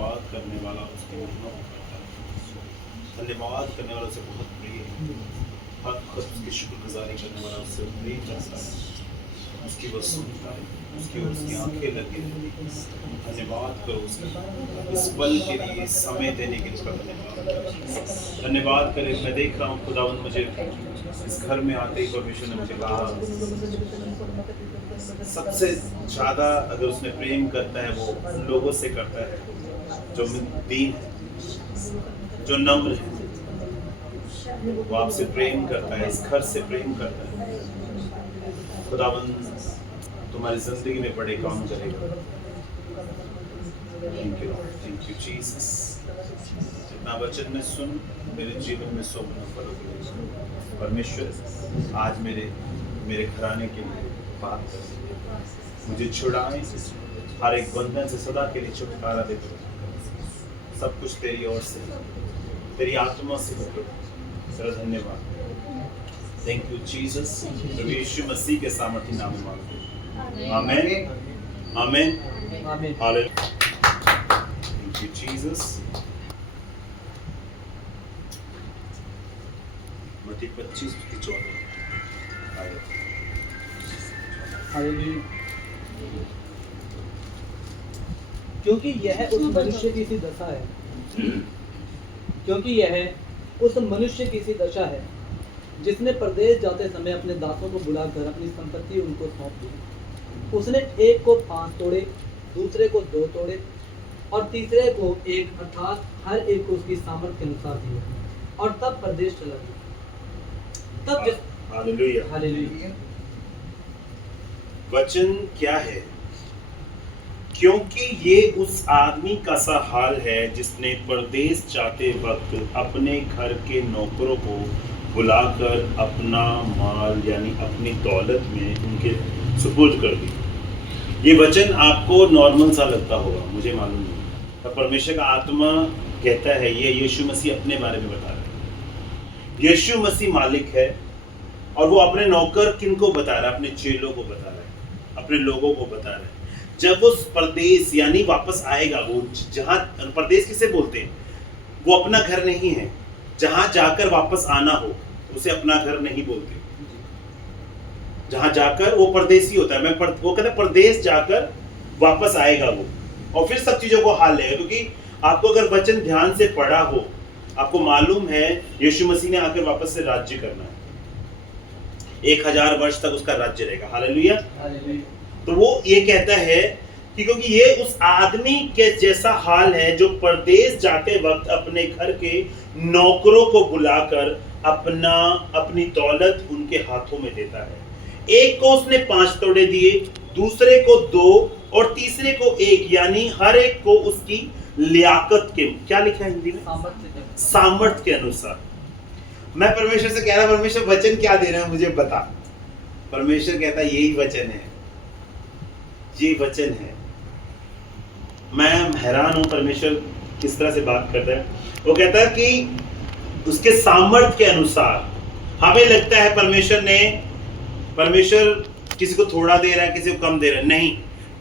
धन्यवाद करने वाला उसकी महिमा को करता है, धन्यवाद करने वाला उसे बहुत प्रिय है, हर वक्त उसकी शुक्रगुजारी करने वाला उससे प्रेम करता है, उसकी वो सुनता है, उसकी उसकी आंखें लगी रहती हैं। धन्यवाद करो उसका, इस पल के लिए, इस समय देने के लिए उसका धन्यवाद करो। धन्यवाद करें। मैं देख रहा हूँ खुदावंद मुझे इस घर में आते ही परमेश्वर ने मुझे कहा सबसे ज्यादा अगर उसने प्रेम करता है वो उन लोगों से करता है जो दीन है, जो नम्र है। वो आपसे प्रेम करता है, इस घर से प्रेम करता है। खुदावंद तुम्हारी जिंदगी में बड़े काम करेगा। Thank you Jesus. जितना वचन में सुन मेरे जीवन में सो बना फलों। परमेश्वर आज मेरे घराने के लिए बात कर, मुझे छुड़ाएं हर एक बंधन से, सदा के लिए छुटकारा दे। सब कुछ तेरी ओर से, तेरी आत्मा से होकर। तेरा धन्यवाद। Thank you Jesus. प्रभु यीशु मसीह के सामर्थी नाम में मांगते हैं। Amen amen amen. Hallelujah. Thank you Jesus. Matti 25:14 आयत। हालेलुया। क्योंकि यह उस मनुष्य की सी दशा है, क्योंकि यह उस मनुष्य की सी दशा है जिसने परदेश जाते समय अपने दासों को बुलाकर अपनी संपत्ति उनको सौंप दी। उसने एक को 5 तोड़े, दूसरे को 2 तोड़े और तीसरे को 1, अर्थात हर एक को उसकी सामर्थ्य के अनुसार दिए, और तब परदेश चला गया। तब हालेलुया। हालेलुया। वचन क्या है? क्योंकि ये उस आदमी का सा हाल है जिसने परदेश जाते वक्त अपने घर के नौकरों को बुलाकर अपना माल यानी अपनी दौलत में उनके सुपुर्द कर दी। ये वचन आपको नॉर्मल सा लगता होगा, मुझे मालूम नहीं, पर परमेश्वर का आत्मा कहता है ये यीशु मसीह अपने बारे में बता रहा है। यीशु मसीह मालिक है और वो अपने नौकर किनको बता रहा है? अपने चेलों को बता रहा है, अपने लोगों को बता रहा है। जब वो परदेश यानी वापस आएगा, वो जहाँ परदेश किसे बोलते हैं? वो अपना घर नहीं है, जहाँ जाकर वापस आना हो उसे अपना घर नहीं बोलते। जहाँ जाकर वो परदेसी होता है, वो कहता है परदेश जाकर वापस आएगा वो, और फिर सब चीजों को हाल लेगा। क्योंकि आपको अगर वचन ध्यान से पढ़ा हो, आपको मालूम है यीशु मसीह ने आकर वापस से राज्य करना है। 1000 वर्ष तक उसका राज्य रहेगा। हालेलुया। तो वो ये कहता है कि क्योंकि ये उस आदमी के जैसा हाल है जो परदेश जाते वक्त अपने घर के नौकरों को बुलाकर अपनी दौलत उनके हाथों में देता है। एक को उसने 5 तोड़े दिए, दूसरे को 2 और तीसरे को 1, यानी हर एक को उसकी लियाकत के, क्या लिखा है हिंदी में? सामर्थ्य के अनुसार। मैं परमेश्वर से कह रहा, परमेश्वर वचन क्या दे रहे हैं मुझे बता। परमेश्वर कहता है यही वचन है, ये वचन है। मैं हैरान हूं परमेश्वर किस तरह से बात करता है। वो कहता है कि उसके सामर्थ्य के अनुसार। हमें लगता है परमेश्वर किसी को थोड़ा दे रहा है, किसी को कम दे रहा है। नहीं,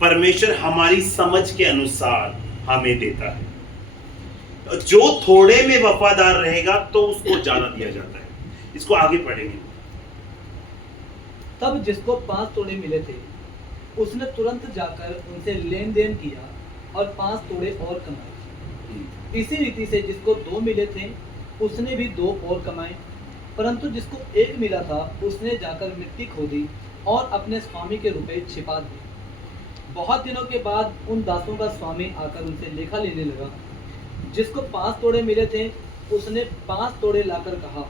परमेश्वर हमारी समझ के अनुसार हमें देता है। जो थोड़े में वफादार रहेगा तो उसको ज्यादा दिया जाता है। इसको आगे पढ़ेंगे। तब जिसको 5 तोड़े मिले थे उसने तुरंत जाकर उनसे लेन देन किया और 5 तोड़े और कमाए। इसी रीति से जिसको 2 मिले थे उसने भी 2 और कमाए। परंतु जिसको 1 मिला था उसने जाकर मिट्टी खोदी और अपने स्वामी के रुपए छिपा दिए। बहुत दिनों के बाद उन दासों का स्वामी आकर उनसे लेखा लेने लगा। जिसको 5 तोड़े मिले थे उसने 5 तोड़े लाकर कहा,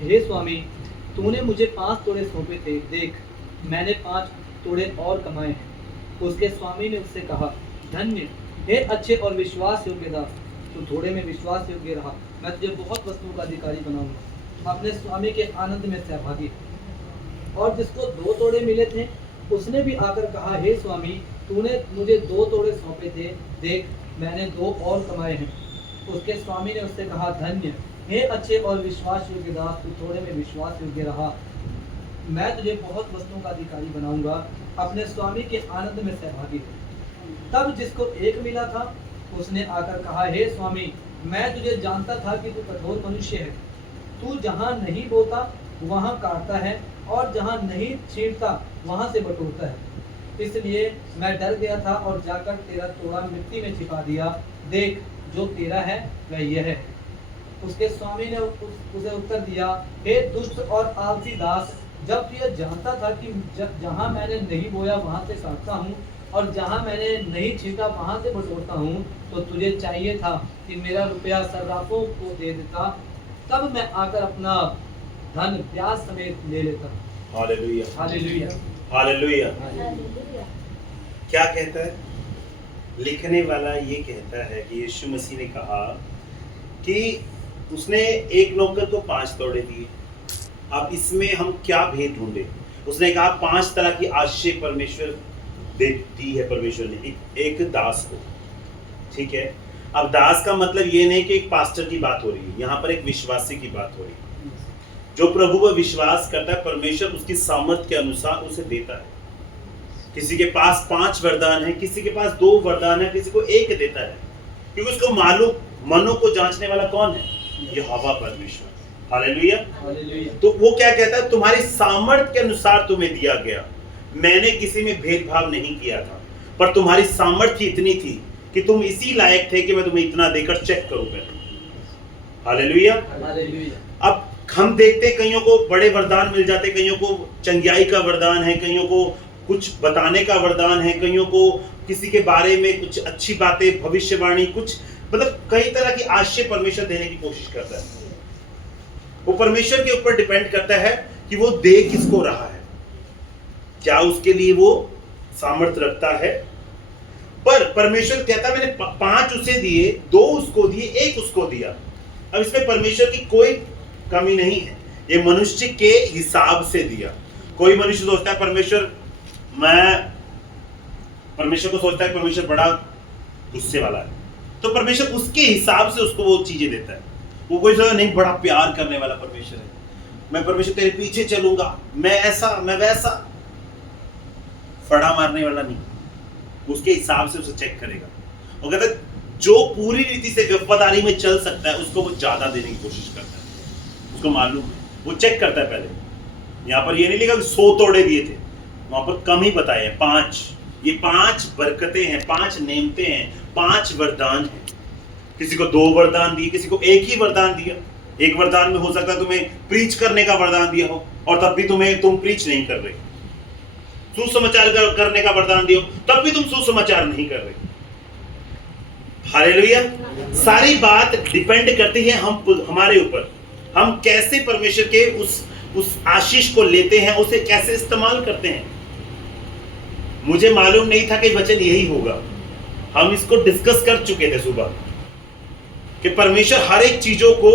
हे स्वामी, तूने मुझे 5 तोड़े सौंपे थे, देख मैंने 5 तोड़े और कमाए हैं। उसके स्वामी ने उससे कहा, धन्य हे अच्छे और विश्वास योग्य दास, तू थोड़े में विश्वास योग्य रहा, मैं तुझे बहुत वस्तुओं का अधिकारी बनाऊंगा। अपने स्वामी के आनंद में सहभागी। और जिसको 2 तोड़े मिले थे उसने भी आकर कहा, हे स्वामी, तूने मुझे 2 तोड़े सौंपे थे, देख मैंने 2 और कमाए हैं। उसके स्वामी ने उससे कहा, धन्य हे अच्छे और विश्वास योग्य दास, तू थोड़े में विश्वास योग्य रहा, मैं तुझे बहुत वस्तुओं का अधिकारी बनाऊंगा। अपने स्वामी के आनंद में सहभागी हो। तब जिसको 1 मिला था उसने आकर कहा, हे स्वामी, मैं तुझे जानता था कि तू कठोर मनुष्य है। तू जहाँ नहीं बोता वहाँ काटता है, और जहाँ नहीं छींटता वहाँ से बटोरता है। इसलिए मैं डर गया था और जाकर तेरा तोड़ा मिट्टी में छिपा दिया। देख, जो तेरा है वह यह है। उसके स्वामी ने उसे उत्तर दिया, हे दुष्ट और आलसी दास, जब तू यह जानता था कि जहाँ मैंने नहीं बोया वहाँ से काटता हूँ, और जहाँ मैंने नहीं छींटा वहाँ से बटोरता हूँ, तो तुझे चाहिए था कि मेरा रुपया सर्राफों को दे देता, तब मैं आकर अपना धन ब्याज समेत ले लेता। Hallelujah, hallelujah, hallelujah. हालेलुया। क्या कहता है लिखने वाला? ये कहता है कि यीशु मसीह ने कहा कि उसने एक नौकर को 5 तोड़े दिए। अब इसमें हम क्या भेद ढूंढे? उसने कहा 5 तरह की आशीष परमेश्वर दी है परमेश्वर ने एक दास को। ठीक है, अब दास का मतलब ये नहीं कि एक पास्टर की बात हो रही है, यहाँ पर एक विश्वासी की बात हो रही है। जो प्रभु पर विश्वास करता है, परमेश्वर उसकी सामर्थ्य के अनुसार उसे देता है। किसी के पास 5 वरदान है, किसी के पास 2 वरदान है, किसी को 1 देता है, क्योंकि उसको मालूम मनों को जांचने वाला कौन है? यहोवा परमेश्वर। हालेलुया। तो वो क्या कहता है? तुम्हारी सामर्थ्य के अनुसार तुम्हें दिया गया। मैंने किसी में भेदभाव नहीं किया था, पर तुम्हारी सामर्थ्य इतनी थी कि तुम इसी लायक थे कि मैं तुम्हें इतना देकर चेक करूं पहले। हालेलुया। अब हम देखते कईयों को बड़े वरदान मिल जाते, कईयों को चंगियाई का वरदान है, कईयों को कुछ बताने का वरदान है, कईयों को किसी के बारे में कुछ अच्छी बातें, भविष्यवाणी, कुछ मतलब कई तरह की आशीष परमेश्वर देने की कोशिश करता है। वो परमेश्वर के ऊपर डिपेंड करता है कि वो दे किसको रहा है, क्या उसके लिए वो सामर्थ्य रखता है। पर परमेश्वर कहता है मैंने 5 उसे दिए, 2 उसको दिए, 1 उसको दिया। अब इसमें परमेश्वर की कोई कमी नहीं है, ये मनुष्य के हिसाब से दिया। कोई मनुष्य सोचता है परमेश्वर को सोचता है परमेश्वर बड़ा गुस्से वाला है, तो परमेश्वर उसके हिसाब से उसको वो चीजें देता है। वो कोई सोचता नहीं बड़ा प्यार करने वाला परमेश्वर है, मैं परमेश्वर तेरे पीछे चलूंगा, मैं ऐसा मैं वैसा, फड़ा मारने वाला नहीं। उसके हिसाब से उसे चेक करेगा। वो कहता है जो पूरी रीति से वफादारी में चल सकता है उसको वो ज्यादा देने की कोशिश करता है। उसको मालूम है, वो चेक करता है पहले। यहाँ पर ये नहीं लिखा कि 100 तोड़े दिए थे, वहां पर कम ही बताए हैं 5। ये 5 बरकतें हैं, 5 नेमतें हैं, 5 वरदान हैं। किसी को 2 वरदान दिए, किसी को 1 ही वरदान दिया। एक वरदान में हो सकता है तुम्हें प्रीच करने का वरदान दिया हो, और तब भी तुम प्रीच नहीं कर रहे। सुसमाचार करने का वरदान दिया हो, तब भी तुम सुसमाचार नहीं कर रहे। हालेलुया। सारी बात डिपेंड करती है हमारे ऊपर, हम कैसे परमेश्वर के उस आशीष को लेते हैं, उसे कैसे इस्तेमाल करते हैं। मुझे मालूम नहीं था कि वचन यही होगा। हम इसको डिस्कस कर चुके थे सुबह कि परमेश्वर हर एक चीजों को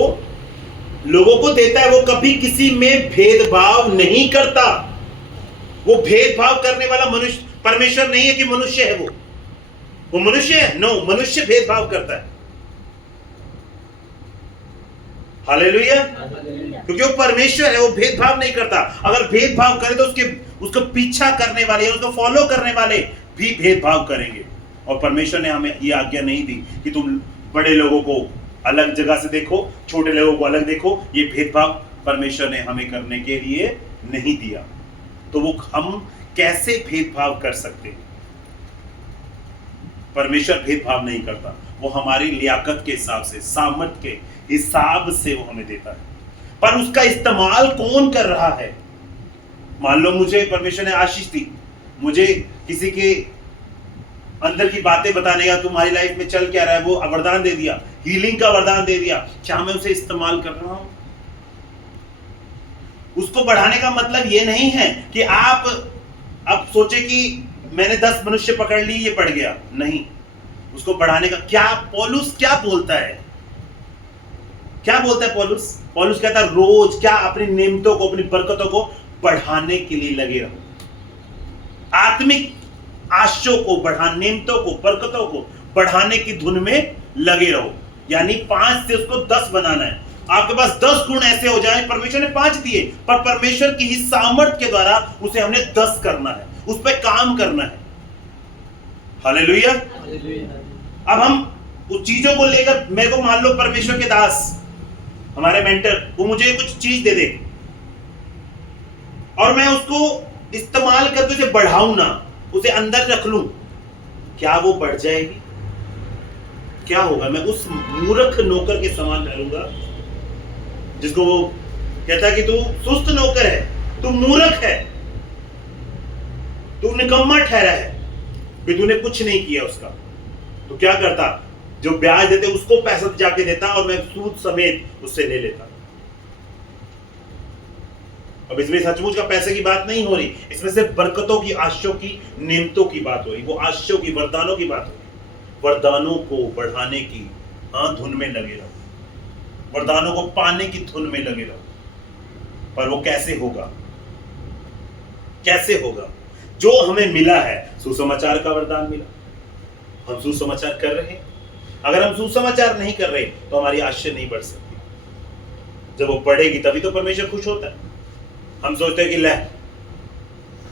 लोगों को देता है, वो कभी किसी में भेदभाव नहीं करता। वो भेदभाव करने वाला मनुष्य परमेश्वर नहीं है कि मनुष्य है। वो मनुष्य है? नो, मनुष्य भेदभाव करता है। हालेलुया। क्योंकि वो परमेश्वर है, वो भेदभाव नहीं करता। अगर भेदभाव करे तो उसको पीछा करने वाले, उसको फॉलो करने वाले भी भेदभाव करेंगे। और परमेश्वर ने हमें ये आज्ञा नहीं दी कि तुम बड़े लोगों को अलग जगह से देखो, छोटे लोगों को अलग देखो। ये भेदभाव परमेश्वर ने हमें करने के लिए नहीं दिया। तो वो हम कैसे भेदभाव कर सकते हैं? परमेश्वर भेदभाव नहीं करता, वो हमारी लियाकत के हिसाब से, सामर्थ्य के हिसाब से वो हमें देता है। पर उसका इस्तेमाल कौन कर रहा है? मान लो मुझे परमेश्वर ने आशीष दी, मुझे किसी के अंदर की बातें बताने का, तुम्हारी लाइफ में चल क्या रहा है, वो वरदान दे दिया, हीलिंग का वरदान दे दिया। क्या मैं उसे इस्तेमाल कर रहा हूं? उसको बढ़ाने का मतलब ये नहीं है कि आप अब सोचे कि मैंने 10 मनुष्य पकड़ ली, ये बढ़ गया। नहीं, उसको बढ़ाने का क्या पौलुस क्या बोलता है? क्या बोलता है पौलुस? पौलुस कहता है रोज क्या अपनी नेमतों को, अपनी बरकतों को बढ़ाने के लिए लगे रहो। आत्मिक आशीषों को बढ़ाने, नेमतों को, बरकतों को बढ़ाने की धुन में लगे रहो। यानी 5 से उसको 10 बनाना है। आपके पास 10 गुण ऐसे हो जाए, परमेश्वर ने 5 दिए, पर परमेश्वर की ही सामर्थ्य के द्वारा उसे हमने 10 करना है, उस पर काम करना है। हालेलुया। अब हम उस चीजों को लेकर मेरे को मान लो परमेश्वर के दास, हमारे मेंटर, वो मुझे कुछ चीज दे दे और मैं उसको इस्तेमाल करके उसे बढ़ाऊं ना, उसे अंदर रख लूं, क्या वो बढ़ जाएगी? क्या होगा? मैं उस मूर्ख नौकर के समान ठहरूंगा जिसको वो कहता है कि तू सुस्त नौकर है, तू मूर्ख है, तू निकम्मा ठहरा है कि तूने कुछ नहीं किया उसका। तो क्या करता? जो ब्याज देते उसको पैसा जाके देता और मैं सूद समेत उससे ले लेता। अब इसमें सचमुच का पैसे की बात नहीं हो रही, इसमें सिर्फ बरकतों की, आशीषों की, नेमतों की बात हो रही। वो आशीषों की, वरदानों की बात हो रही। वरदानों को बढ़ाने की धुन में लगे रहो, वरदानों को पाने की धुन में लगे रहो। पर वो कैसे होगा? कैसे होगा? जो हमें मिला है, सुसमाचार का वरदान मिला, हम सुसमाचार कर रहे हैं। अगर हम सुसमाचार नहीं कर रहे तो हमारी आशीष नहीं बढ़ सकती। जब वो बढ़ेगी तभी तो परमेश्वर खुश होता है। हम सोचते हैं कि ले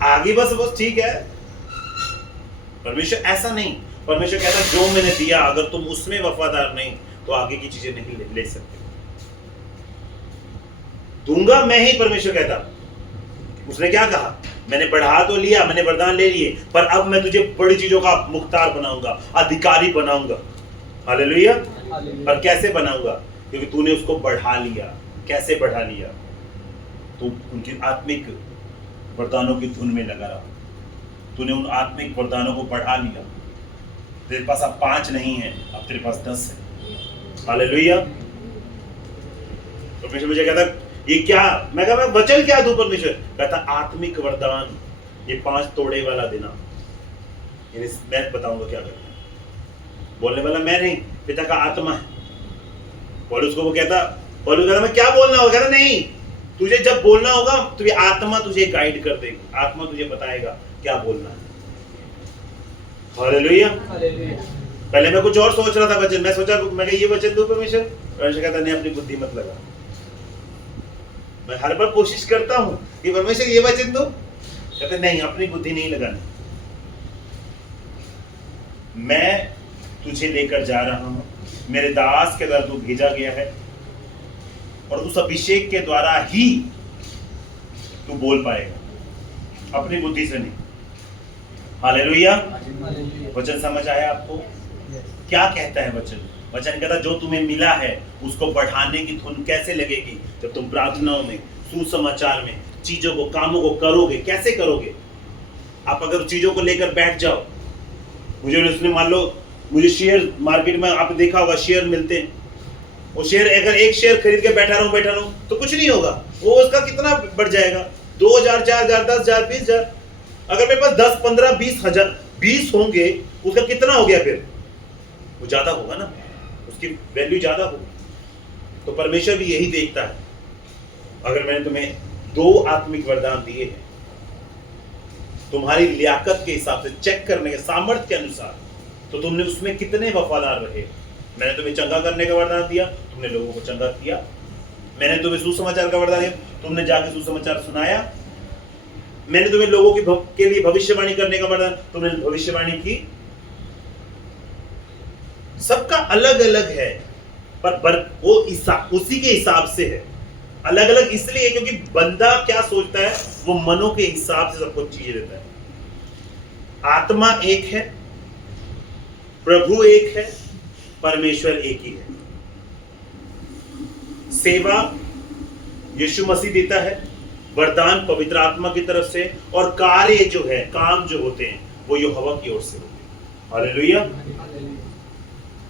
आगे बस ठीक है। परमेश्वर ऐसा नहीं। परमेश्वर कहता है जो मैंने दिया अगर तुम उसमें वफादार नहीं तो आगे की चीजें नहीं ले सकते। दूंगा मैं ही, परमेश्वर कहता। उसने क्या कहा? मैंने बढ़ा तो लिया, मैंने वरदान ले लिए, पर अब मैं तुझे बड़ी चीजों का मुख्तार बनाऊंगा, अधिकारी बनाऊंगा। हालेलुया। पर कैसे बनाऊंगा? क्योंकि तूने उसको बढ़ा लिया। कैसे बढ़ा लिया? तू उनकी आत्मिक वरदानों की धुन में लगा रहा। तूने उन आत्मिक वरदानों को बढ़ा लिया। तेरे पास अब 5 नहीं है, अब तेरे पास 10 है। हालेलुया। परमेश्वर मुझे कहता ये क्या? मैं कहा मैं वचन क्या दूं? परमेश्वर कहता आत्मिक वरदान, ये 5 तोड़े वाला देना। मैं बताऊंगा क्या करना है। बोलने वाला मैं नहीं, पिता का आत्मा है। पौलुस को वो कहता, पौलुस कहता मैं क्या बोलना होगा? कहता नहीं, तुझे जब बोलना होगा तो ये आत्मा तुझे गाइड कर देगी, आत्मा तुझे बताएगा क्या बोलना है। हालेलुया। पहले मैं कुछ और सोच रहा था वचन, मैं सोचा मैं ये वचन दूं परमेश्वर। परमेश्वर कहता नहीं, अपनी बुद्धि मत लगा। मैं हर बार कोशिश करता हूं कि परमेश्वर ये वचन दो, कहते नहीं, अपनी बुद्धि नहीं लगानी। मैं तुझे लेकर जा रहा हूं, मेरे दास के द्वारा तू भेजा गया है और उस अभिषेक के द्वारा ही तू बोल पाएगा, अपनी बुद्धि से नहीं। हालेलुया। वचन समझ आया आपको? क्या कहता है वचन? वचन कहता जो तुम्हें मिला है उसको बढ़ाने की धुन कैसे लगेगी? जब तुम प्रार्थनाओं में, सुसमाचार में चीजों को, कामों को करोगे। कैसे करोगे? आप अगर चीजों को लेकर बैठ जाओ, मुझे उसने मान लो मुझे शेयर, मार्केट में आपने देखा होगा शेयर मिलते हैं, वो शेयर अगर एक शेयर खरीद के बैठा रहूं तो कुछ नहीं होगा। वो उसका कितना बढ़ जाएगा? 2000, 4000, 10000, 20000। अगर मेरे पास 10, 15, 20,000, 20 होंगे, उसका कितना हो गया? फिर वो ज्यादा होगा ना, उसकी वैल्यू ज्यादा होगी। तो परमेश्वर भी यही देखता है। अगर मैंने तुम्हें 2 आत्मिक वरदान दिए हैं, तुम्हारी लियाकत के हिसाब से, चेक करने के सामर्थ्य के अनुसार, तो तुमने उसमें कितने वफादार रहे। मैंने तुम्हें चंगा करने का वरदान दिया, तुमने लोगों को चंगा किया। मैंने तुम्हें सुसमाचार का वरदान दिया, तुमने जाके सुसमाचार सुनाया। मैंने तुम्हें लोगों के लिए भविष्यवाणी करने का वरदान, तुमने भविष्यवाणी की। सबका अलग अलग है, पर वो उसी के हिसाब से है। अलग अलग इसलिए क्योंकि बंदा क्या सोचता है वो मनों के हिसाब से सबको चीजें देता है। आत्मा एक है, प्रभु एक है, परमेश्वर एक ही है। सेवा यीशु मसीह देता है, वरदान पवित्र आत्मा की तरफ से, और कार्य जो है, काम जो होते हैं, वो यहोवा की ओर से होते हैं। हालेलुया।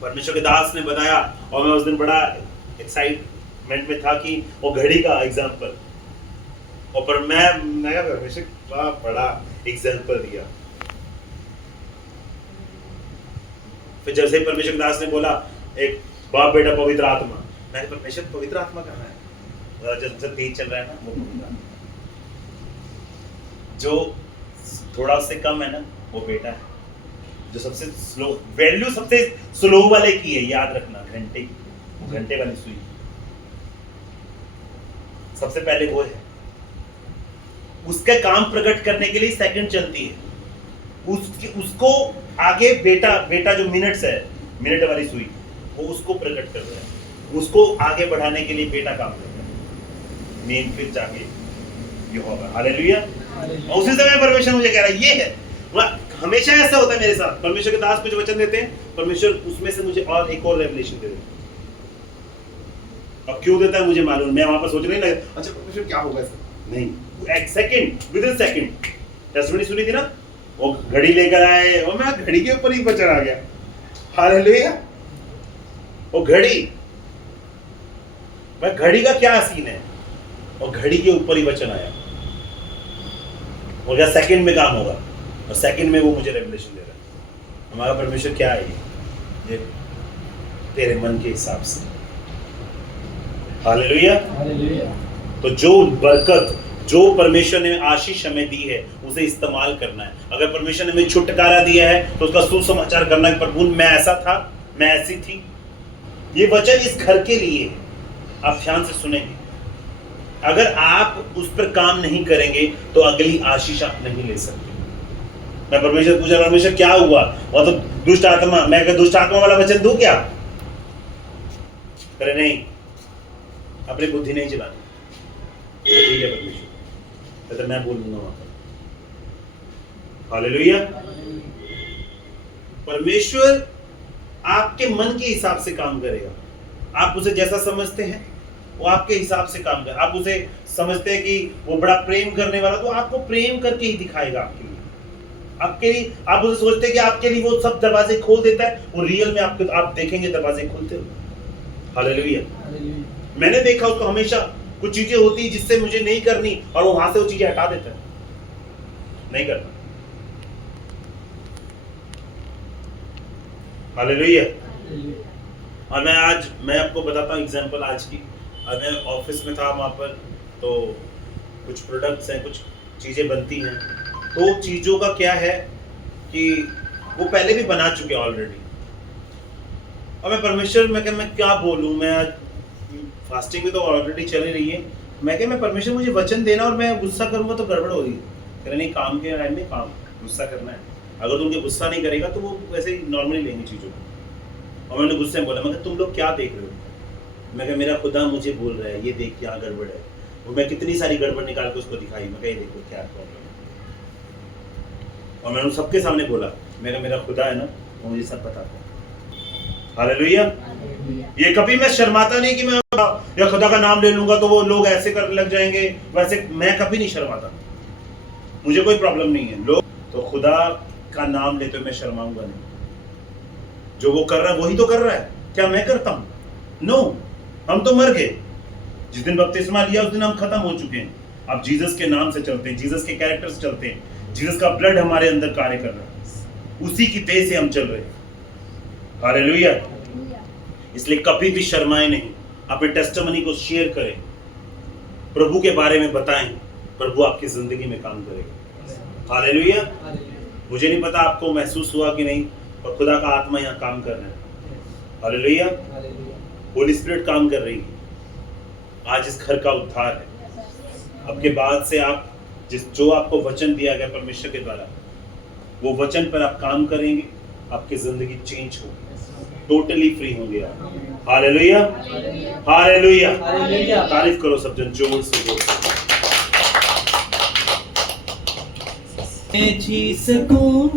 परमेश्वर के दास ने बताया, और मैं उस दिन बड़ा एक्साइटमेंट में था कि वो घड़ी का एग्जाम्पल, और पर मैं परमेश्वर का बड़ा एग्जाम्पल दिया। फिर जैसे परमेश्वर के दास ने बोला एक बाप बेटा पवित्र आत्मा, मैंने परमेश्वर पवित्र आत्मा कहाँ है? जब तेज चल रहा है ना, वो पवित्र आत्मा। जो थोड़ा उससे कम है ना, वो बेटा है। जो सबसे स्लो, वैल्यू सबसे स्लो वाले की है, याद रखना, घंटे की, वो घंटे वाली सुई सबसे पहले वो है। उसका काम प्रकट करने के लिए सेकंड चलती है, उसको आगे बेटा जो मिनट्स है, मिनट वाली सुई, वो उसको प्रकट कर रहा है, उसको आगे बढ़ाने के लिए बेटा काम कर रहा है, मेन फिर जाके यहोवा। हालेलुया। और उसी समय परमेश्वर मुझे कह रहा है ये है, हमेशा ऐसा होता है मेरे साथ, परमेश्वर के दास मुझे वचन देते हैं, परमेश्वर उसमें से मुझे और एक और रेवलेशन दे देता है। अब क्यों देता है मुझे मालूम, मैं वहां पर सोच नहीं लगा अच्छा परमेश्वर क्या होगा ऐसा, नहीं, एक second, with in second testimony सुनी थी ना, वो घड़ी लेकर आए और मैं घड़ी के ऊपर ही वचन आ गया। हालेलुया। वो घड़ी, मैं घड़ी का क्या सीन है, और घड़ी के ऊपर ही वचन आया, और क्या सेकंड में काम होगा, और सेकंड में वो मुझे रेवलेशन दे रहा है। हमारा परमेश्वर क्या है, ये तेरे मन के हिसाब से। हालेलुया। तो जो बरकत, जो परमेश्वर ने आशीष हमें दी है, उसे इस्तेमाल करना है। अगर परमेश्वर ने हमें छुटकारा दिया है तो उसका सुसमाचार करना है, प्रभु मैं ऐसा था, मैं ऐसी थी। ये वचन इस घर के लिए है, आप ध्यान से सुनेंगे। अगर आप उस पर काम नहीं करेंगे तो अगली आशीष आप नहीं ले सकते। मैं परमेश्वर पूछा, परमेश्वर क्या हुआ, वो तो दुष्ट आत्मा, मैं क्या दुष्ट आत्मा वाला वचन दूं क्या? अरे नहीं, अपनी बुद्धि नहीं चलानी, ठीक है परमेश्वर, तो मैं बोलूंगा वहां पर। हालेलुया। परमेश्वर आपके मन के हिसाब से काम करेगा। आप उसे जैसा समझते हैं वो आपके हिसाब से काम करेगा। आप उसे समझते हैं कि वो बड़ा प्रेम करने वाला, तो आपको प्रेम करके ही दिखाएगा आपके लिए। आपके लिए आप उसे सोचते हैं कि आपके लिए वो सब दरवाजे खोल देता है, वो रियल में आपके आप देखेंगे दरवाजे खुलते हुए। हालेलुया। मैंने देखा उसको, हमेशा कुछ चीजें होती है जिससे मुझे नहीं करनी, और वो वहां से वो चीजें हटा देता है, नहीं करना। हालेलुया। और मैं आपको बताता हूँ एग्जांपल आज की। मैं ऑफिस में था, वहां पर तो कुछ प्रोडक्ट्स हैं, कुछ चीजें बनती हैं, तो चीजों का क्या है कि वो पहले भी बना चुके ऑलरेडी। और मैं परमेश्वर, मैं क्या बोलूं, मैं आज फास्टिंग में तो ऑलरेडी चल रही है, मैं परमेश्वर मुझे वचन देना, और मैं गुस्सा करूंगा तो गड़बड़ हो रही है। कह रहे नहीं, काम के टाइम में काम, गुस्सा करना है। अगर तुम उनके गुस्सा नहीं करेगा तो वो वैसे ही नॉर्मली लेंगे चीज़ों को। और मैंने गुस्से में बोला, मैं तुम लोग क्या देख रहे हो? मैं कहा मेरा खुदा मुझे बोल रहा है ये देख क्या गड़बड़ है। वो मैं कितनी सारी गड़बड़ निकाल के उसको दिखाई, मैं कहा ये देखो क्या प्रॉब्लम है। और मैंने सबके सामने बोला, मेरा खुदा है ना, वो मुझे सब बताता है। हालेलुया। ये कभी मैं शर्माता नहीं कि मैं या खुदा का नाम ले लूंगा तो वो लोग ऐसे करने लग जाएंगे, वैसे मैं कभी नहीं शर्माता, मुझे कोई प्रॉब्लम नहीं है। लोग तो खुदा का नाम लेते हुए मैं शर्माऊंगा नहीं। जो वो कर रहा है वही तो कर रहा है, क्या मैं करता हूं? नो, हम तो मर गए। जिस दिन बपतिस्मा लिया उस दिन हम खत्म हो चुके हैं। अब जीसस के नाम से चलते हैं, जीसस के कैरेक्टर से चलते हैं, जीसस का ब्लड हमारे अंदर कार्य कर रहा है, उसी की तेज से हम चल रहे हैं। हालेलुया। इसलिए कभी भी शर्माए नहीं, अपने टेस्टिमनी को शेयर करें, प्रभु के बारे में बताएं, प्रभु आपकी जिंदगी में काम करेगा। हालेलुया। मुझे नहीं पता आपको महसूस हुआ कि नहीं, पर खुदा का आत्मा यहाँ काम कर रहा है। हालेलुया। होली स्पिरिट काम कर रही है। आज इस घर का उद्धार है। अब के बाद से आप जो आपको वचन दिया गया परमेश्वर के द्वारा, वो वचन पर आप काम करेंगे, आपकी जिंदगी चेंज होगी, टोटली फ्री होंगे आप। हालेलुया। हालेलुया। तारीफ करो सब जन जोर से, जोर से। मैं जी सकूं,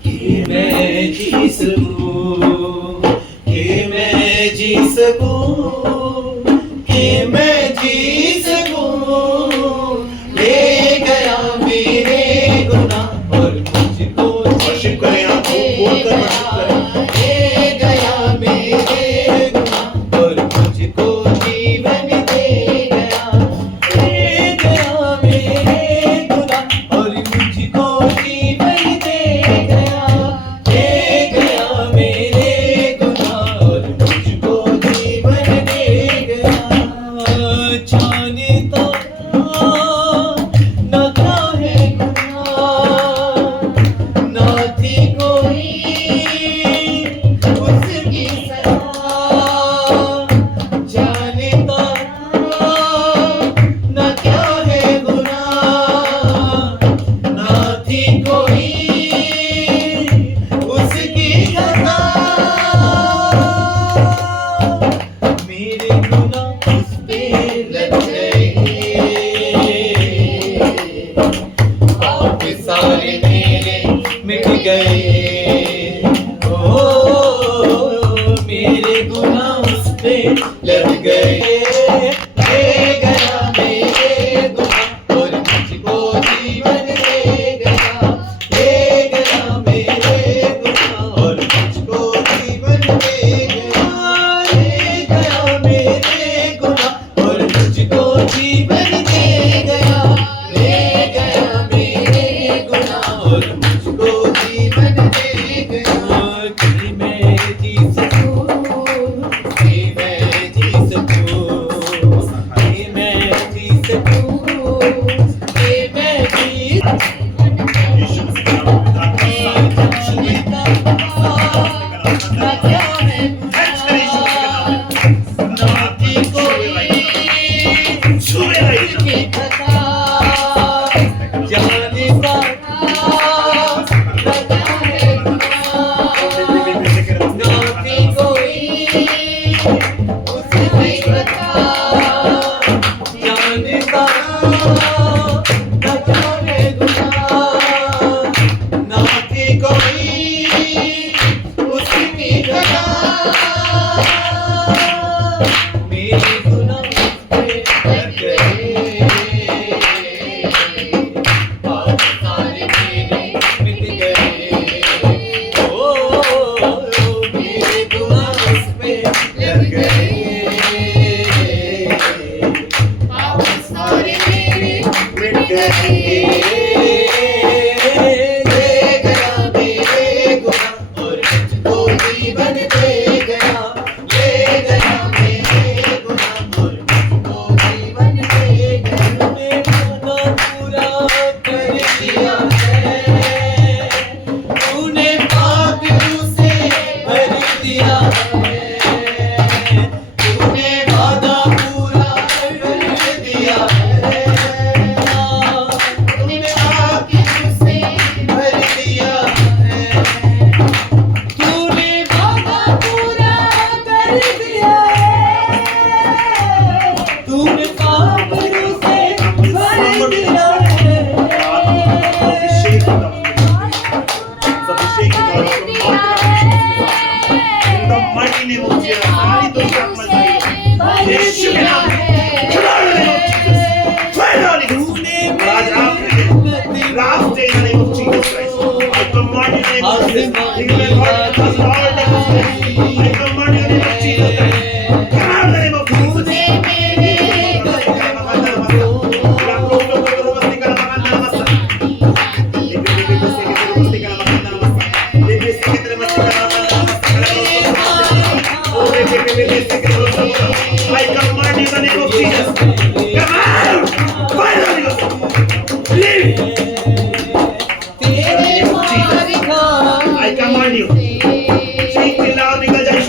कि मैं जी सकूं, कि मैं जी सकूं, कि मैं जी सकूं, ले गया मेरे गुनाह और मुझको वर्शिप करें, आप बोलकर वर्शिप करें। ले गया मेरे गुनाह और मुझको जीवन दे गया, ले गया मेरे गुनाह और मुझको जीवन दे गया, ले गया मेरे गुनाह और मुझको जीवन दे गए, ओ मेरे गुनाह उस पे लग गए, ले गया मेरे गुनाह और मुझको जीवन दे गया, ले गया मेरे गुनाह और मुझको जीवन दे गया, ले गया मेरे गुनाह और मुझको जीवन दे गया, ले गया मेरे गुनाह और मुझको जीवन दे गया, कि मैं जी सकूं, कि मैं जी सकूं, कि मैं जी सकूं, कि मैं जी यीशु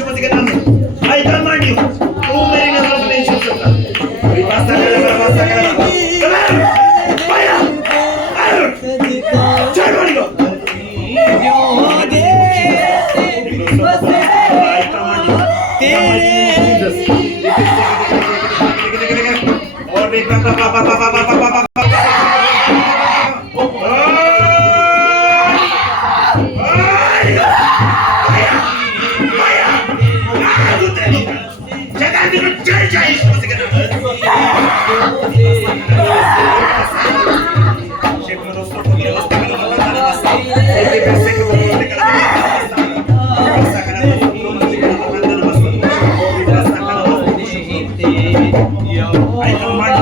मसीह के नाम में खुदा का नहीं कोई समाधि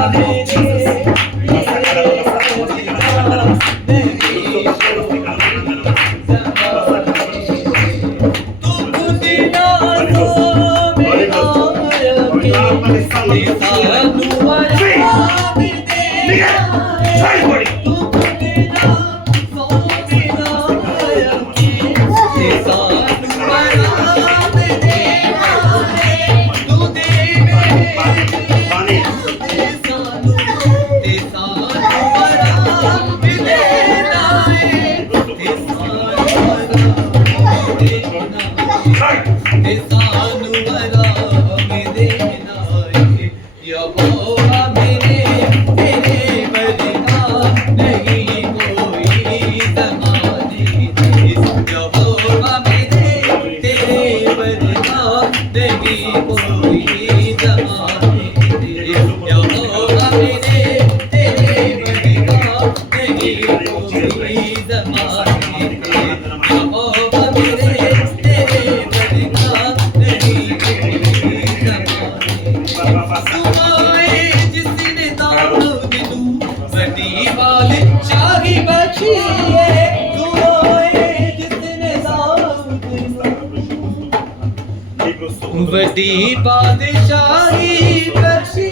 बड़ी बादशाही बख्शी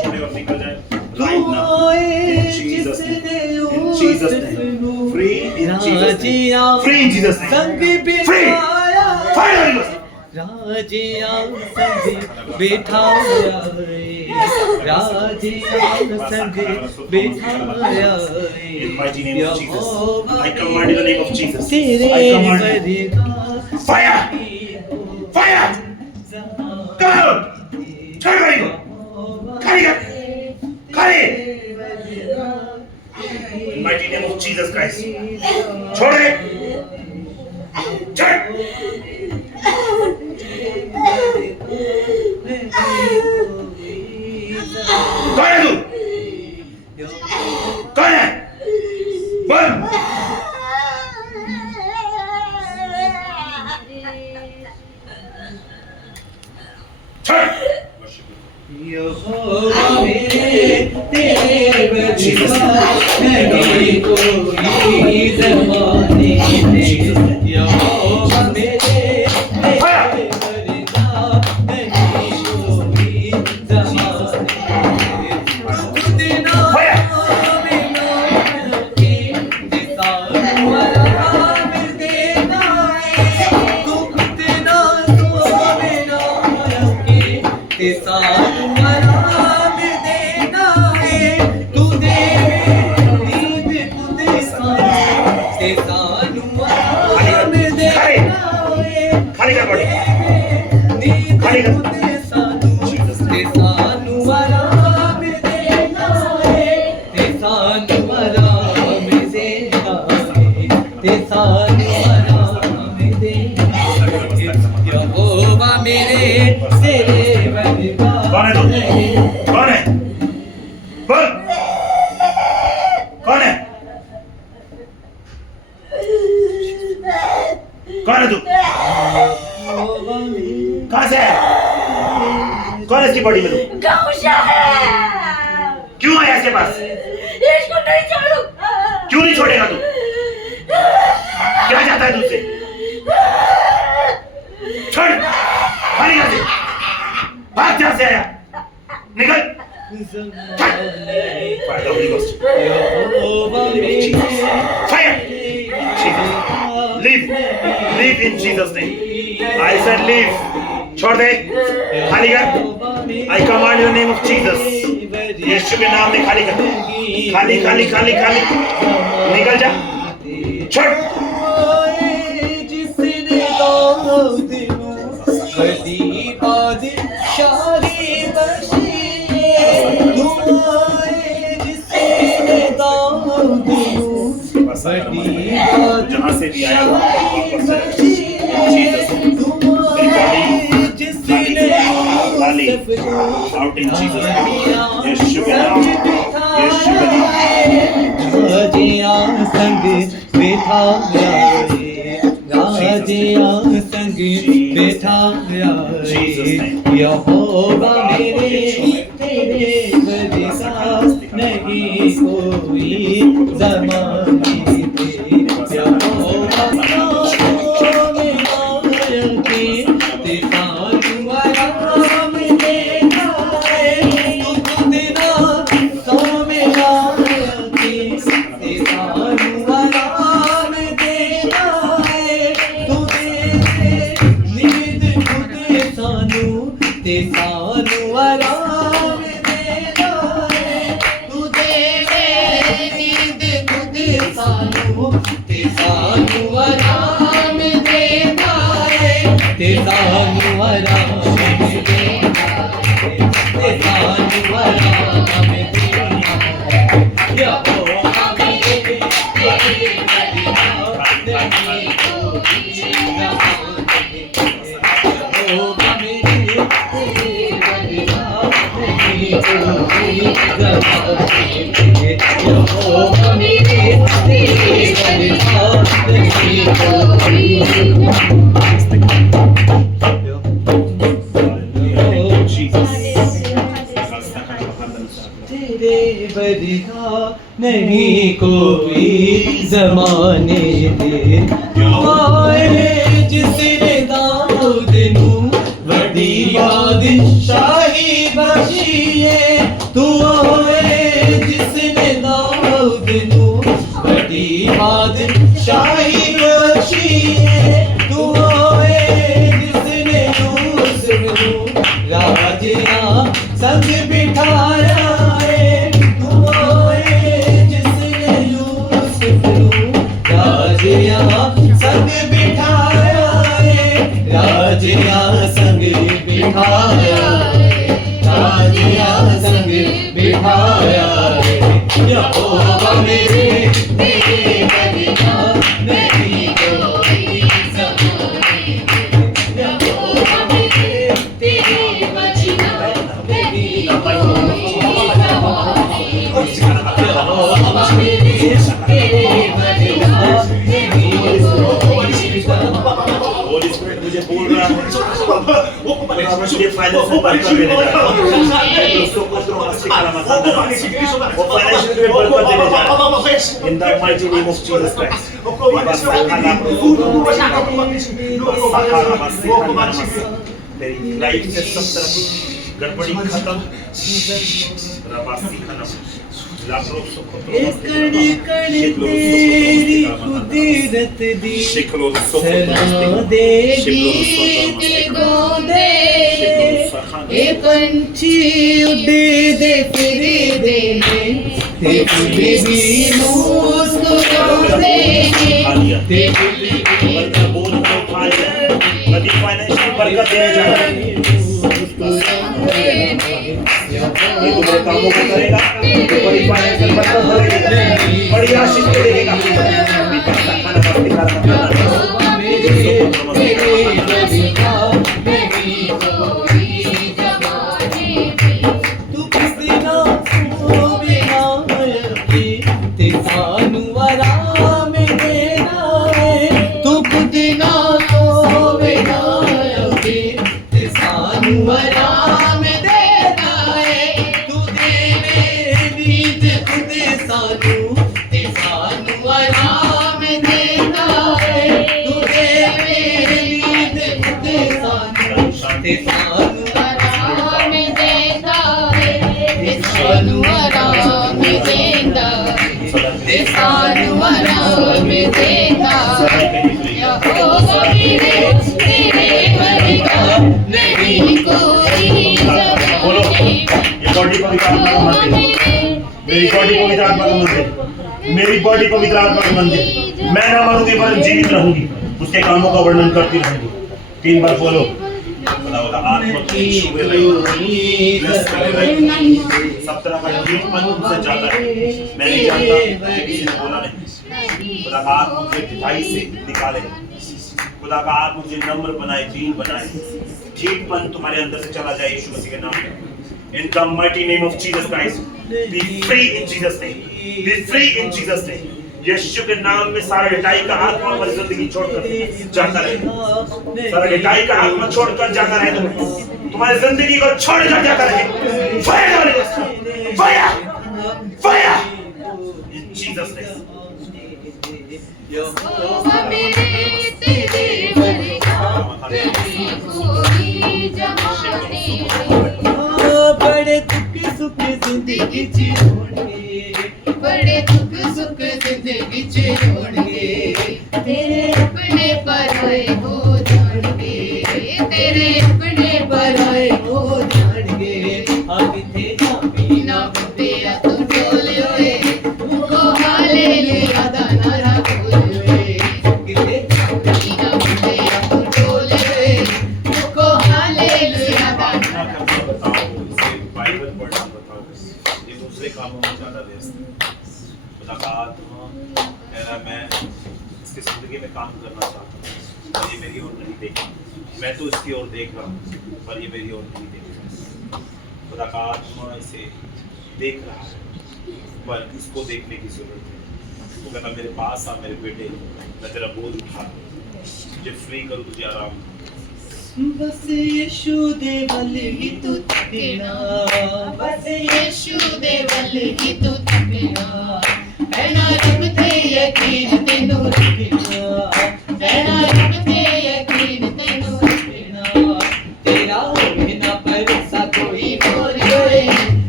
छोड़े और निकल जाए right now in Jesus name in Jesus name free in Jesus name free in Jesus name free fire राजिया संग बिठाया रे राजिया संग बिठाया रे in mighty name of Jesus I command in the name of Jesus तेरे I command fire fire come out छोड़ गाड़ी को खाली कर खाली in mighty name of Jesus Christ छोड़ दे छोड़ कौन है तू कौन है बोल छोड़ यहोवा मेरे तेरे बलिदान नहीं कोई ज़माने में यहोवा मेरे तेरे बलिदान नहीं कोई ज़माने में खुद ना बिना की दिशान आराम देना है तू खुद ना बिना की दिशान खाली कर बॉडी खाली कर कौन है तू कौन है बोल कौन है कौन है तू कहां से है कौन है इसकी बॉडी में तू गाँव से है। क्यों आया इसके पास इसको नहीं छोड़ू क्यों नहीं छोड़ेगा तू क्या चाहता है तुझसे छोड़ खाली कर दे भाग जहां से आया निकल Fire the Holy Ghost. Fire. Jesus. Leave. Leave in Jesus' name. I said leave. छोड़ दे खाली कर I command in the name of Jesus. यीशु के नाम में खाली कर खाली खाली खाली खाली निकल जा छोड़ जिसने बड़ी बादशाही बख्शी जहाँ से भी आया खाली आउट इन जीसस यीशु के नाम यीशु के नाम राजिया संग बिठाया रे राजिया संग बिठाया रे यहोवा मेरे तेरे बलिदान नहीं कोई ज़माने में यहोवा नहीं कोई ज़माने दे आए जिसने दाऊद यहाँ संग बिठाया है, राज यहाँ संग बिठाया है, राज यहाँ संग बिठाया है। यहोवा मेरे तेरे बलिया नहीं कोई समाने, यहोवा मेरे तेरे बलिया नहीं कोई समाने, यहोवा मेरे तेरे बलिया नहीं कोई समाने। होली स्पिरिट मुझे बोल रहा है मुझे फाइनेंस में बरकत देने जा रहा है। मैं दोस्तों को तो मस्ती करा मत वो फाइनेंशियल में बरकत देने जा रहा है in the mighty name of Jesus Christ. तेरी लाइफ से सब तरफ गड़बड़ी खत्म, रबासी खत्म, कड़ी कड़ी तेरी कुदरत दी सलाह देगी दिल को दे, ये पंछी उड़े दे फिर देने, ते फूले भी मुस्कुरा देंगे, ते फूले भी बोल को उठा लिया, कभी फाइनेंशियल बरकत देने जा रहा है। ये तुम्हारे कामों को करेगा, बड़ी फाइनेंशियल बरकत करेगा, बड़ी आशीष देगा। खाना पस्ती खाना तू किस दिन सोवे नायकी ते सानू आराम देना है, तू खुद ना सोवे नायकी ते सानू आराम देना है, तू दे मेरी खुद सानू ते सानू आराम देना है, तू दे मेरी खुद सानू ते सानू आराम देना है, ते सानू आराम देना ते सानू आराम देना, यहोवा मेरे तेरे बलिया नहीं कोई बोलो, समाने। ये बॉडी पवित्र आत्मा का मंदिर, मेरी बॉडी पवित्र आत्मा का मंदिर, मेरी बॉडी पवित्र आत्मा का मंदिर। मैं ना मरूंगी पर जीवित रहूंगी, उसके कामों का वर्णन करती रहूंगी। 3 बार बोलो, आत्मा की शुभ सब तरह का जीवन मन से जाता है। मैं नहीं जानता, मुझे किसी ने बोला नहीं। खुदा का आत्मा मुझे ढिठाई से निकाले, खुदा का आत्मा मुझे नम्र बनाए, दीन बनाए। ठीकपन तुम्हारे अंदर से चला जाए यीशु मसीह के नाम में। In the mighty name of Jesus Christ, be free in Jesus' name. Be free in Jesus' name. यीशु के नाम में सारा ढिठाई का आत्मा हमारी जिंदगी छोड़कर जाता रहे। सारा ढिठाई का आत्मा छोड़कर जाता रहे, तुम्हारी जिंदगी को छोड़कर जाता रहे। Fire! Fire! Fire! In Jesus' name. यहोवा मेरे तेरे बलिया नहीं कोई जमाने। बड़े दुख सुख जिंदगी छोड़े, बड़े दुख सुख जिंदगी छोड़े, तेरे अपने पराए हो जाएंगे, तेरे अपने पराए हो जाएंगे। अब थे ना बते तू डोले हुए, मुको हालेलुया दा नारा बोले, किते ना बते तू डोले हुए, मुको हालेलुया दा नारा। बाइबल पढ़ना बताओ, ये दूसरे कामों में ज्यादा व्यस्त है। खुदा का आत्मा मेरा, मैं इसकी जिंदगी में काम करना चाहता हूँ, पर ये मेरी ओर नहीं देख रहा। मैं तो इसकी ओर देख रहा हूँ, पर ये मेरी ओर नहीं देख रहा। खुदा का आत्मा इसे देख रहा है, पर इसको देखने की जरूरत है। वो कहता मेरे पास आ मेरे बेटे, मैं तेरा बोझ उठा, तुझे फ्री करूँ, तुझे आराम। बस यीशु दे वल ही तू थकना, बस यीशु दे वल ही तू थकना, ऐना रब ते यकीन तेनू रखना, ऐना रब ते यकीन तेनू रखना, तेरा होवे ना भरोसा कोई और होए,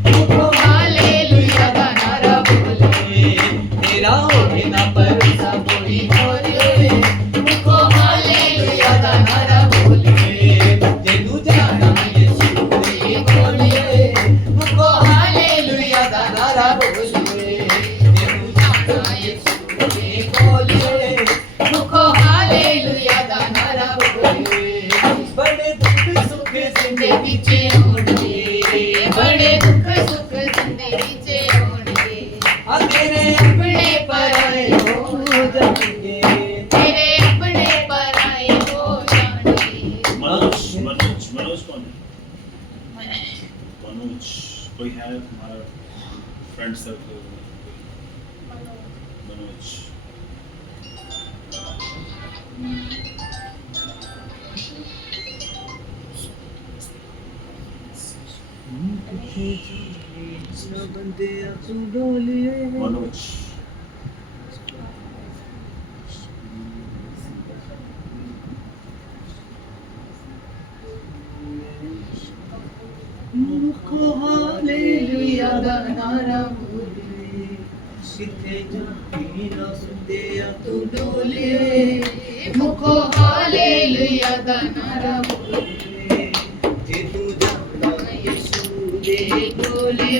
मुको हालेलुया दा नारा बोले, तेरा होवे ना भरोसा कोई और होए, मुको हालेलुया दा नारा बोले। कोई है हमारा friend circle? Manoj. Manoj. Hallelujah ਦਾ ਨਾਰਾ ਬੋਲੇ ਕਿੱਥੇ ਜਾਂਦੀ ਨਾ ਸੁਣਦਿਆ ਤੂੰ ਡੋਲੇ मुखो हालेलुया दा नारा ਜੇ ਤੂੰ ਜਾਂਦਾ ਯਿਸੂ ਦੇ बोले